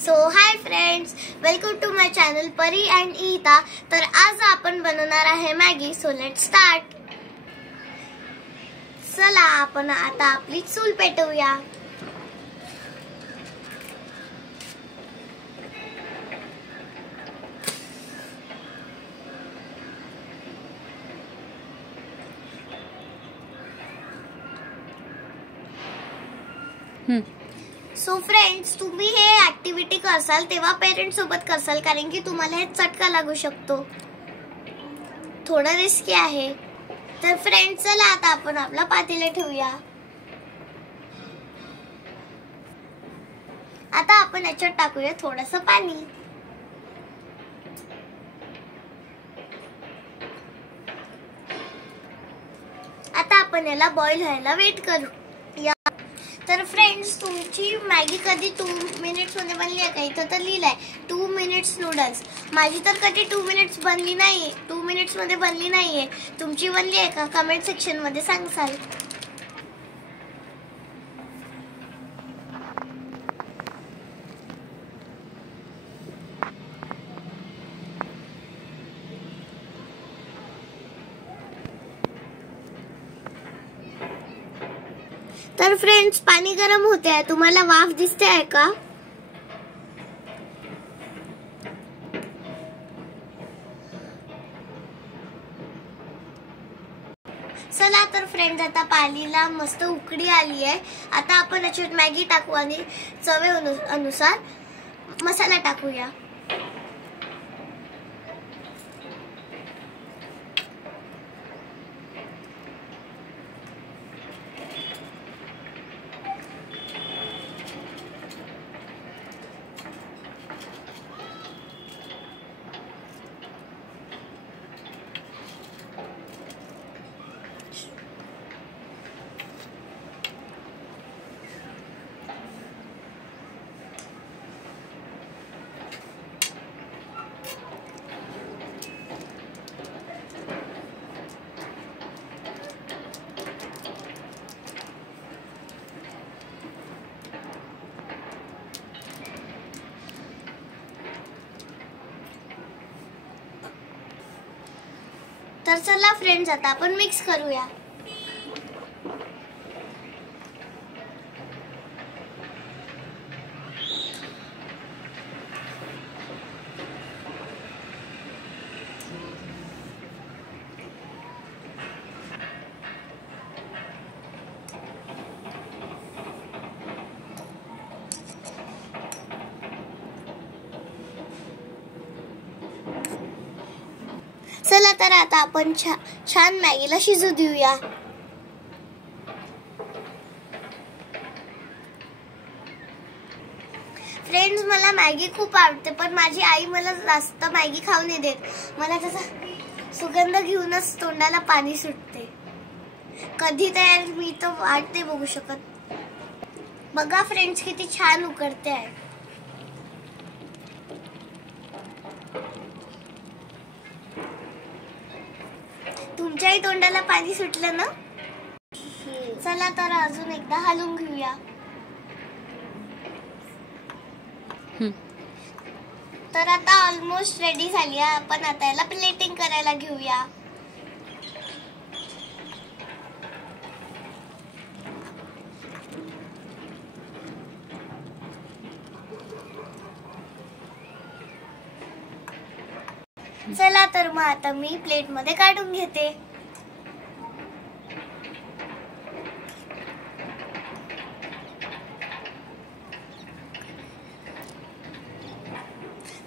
So hi friends, welcome to my channel Pari and Ita. तर आज आपण बनवणार आहे मॅगी। So let's start. चला आपण आता आपली चूल पेटवूया। सो फ्रेंड्स, तुम्ही हे ऍक्टिव्हिटी करसाल तेव्हा पेरेंट्स सोबत करसाल, कारण की तुम्हाला हे चटका लागू शकतो। थोडं रिस्की आहे। तर फ्रेंड्स, चला आता आपण आपला पातेला ठेवूया। आता आपण याच्यात टाकूया थोडंसं पाणी। आता आपण याला बॉईल व्हायला वेट करू। तर फ्रेंड्स, तुमची मॅगी कधी 2 मिनिट्स मध्ये बनली आहे का? इथं तर लिहिलंय 2 मिनिट्स नूडल्स। माझी तर कधी 2 मिनिट्स बनली नाही, 2 मिनिट्स मध्ये बनली नाहीये। तुमची बनली आहे का? कमेंट सेक्शन मध्ये सांगसाल। तर फ्रेंड्स, पाणी गरम होते आहे। तुम्हाला वाफ दिसते आहे का? चला तर फ्रेंड्स, आता पाणीला मस्त उकळी आली आहे। आता आपण याच्यात मॅगी टाकू आणि चवीनुसार मसाला टाकूया। तर चला फ्रेंड्स, आता आपण मिक्स करूया। चला तर आता आपण छान मॅगीला शिजू देऊया। फ्रेंड्स, मला मॅगी खूप आवडते, पण माझी आई मला जास्त मॅगी खाऊ नाही देत। मला त्याचा सुगंध घेऊनच तोंडाला पाणी सुटते। कधी तयार मी तर वाट नाही बघू शकत। बघा फ्रेंड्स, किती छान उकडते आहे। तुमच्याही तोंडाला पाणी सुटलं ना? चला तर अजून एकदा हलवून घेऊया। तर आता ऑलमोस्ट रेडी झाली आहे। आपण आता याला प्लेटिंग करायला घेऊया। चला तर मग आता मी प्लेट मध्ये काढून घेते।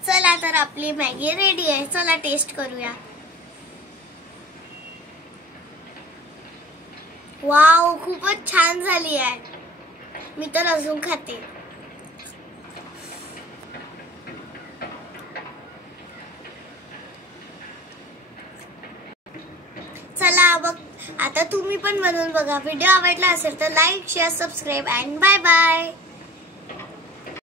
चला तर आपली मॅगी रेडी आहे। चला टेस्ट करूया। वाव, खूपच छान झाली आहे। मी तर अजून खाते। चला बघ, आता तुम्ही पण बनवून बघा। व्हिडिओ आवडला असेल तर like, share, subscribe and bye bye.